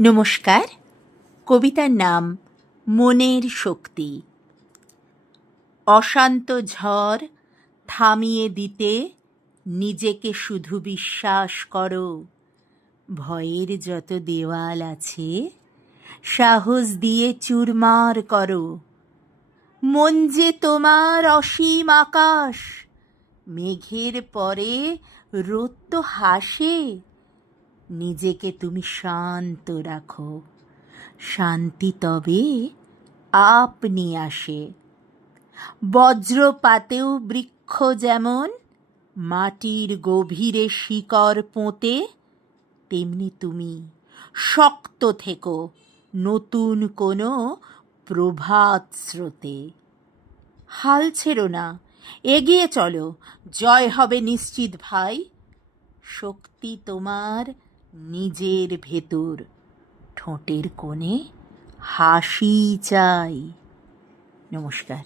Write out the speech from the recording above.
নমস্কার। কবিতার নাম মনের শক্তি। অশান্ত ঝড় থামিয়ে দিতে নিজেকে শুধু বিশ্বাস করো। ভয়ের যত দেওয়াল আছে সাহস দিয়ে চুরমার করো। মন যে তোমার অসীম আকাশ, মেঘের পরে রোদ তো হাসে। নিজেকে তুমি শান্ত রাখো, শান্তি তবে আপনি আসে। বজ্রপাতেও বৃক্ষ যেমন মাটির গভীরে শিকড় পোঁতে, তেমনি তুমি শক্ত থেকো নতুন কোনো প্রভাত স্রোতে। হাল ছেড়ো না, এগিয়ে চলো, জয় হবে নিশ্চিত ভাই। শক্তি তোমার নিজের ভেতর, ঠোঁটের কোণে হাসি চাই। নমস্কার।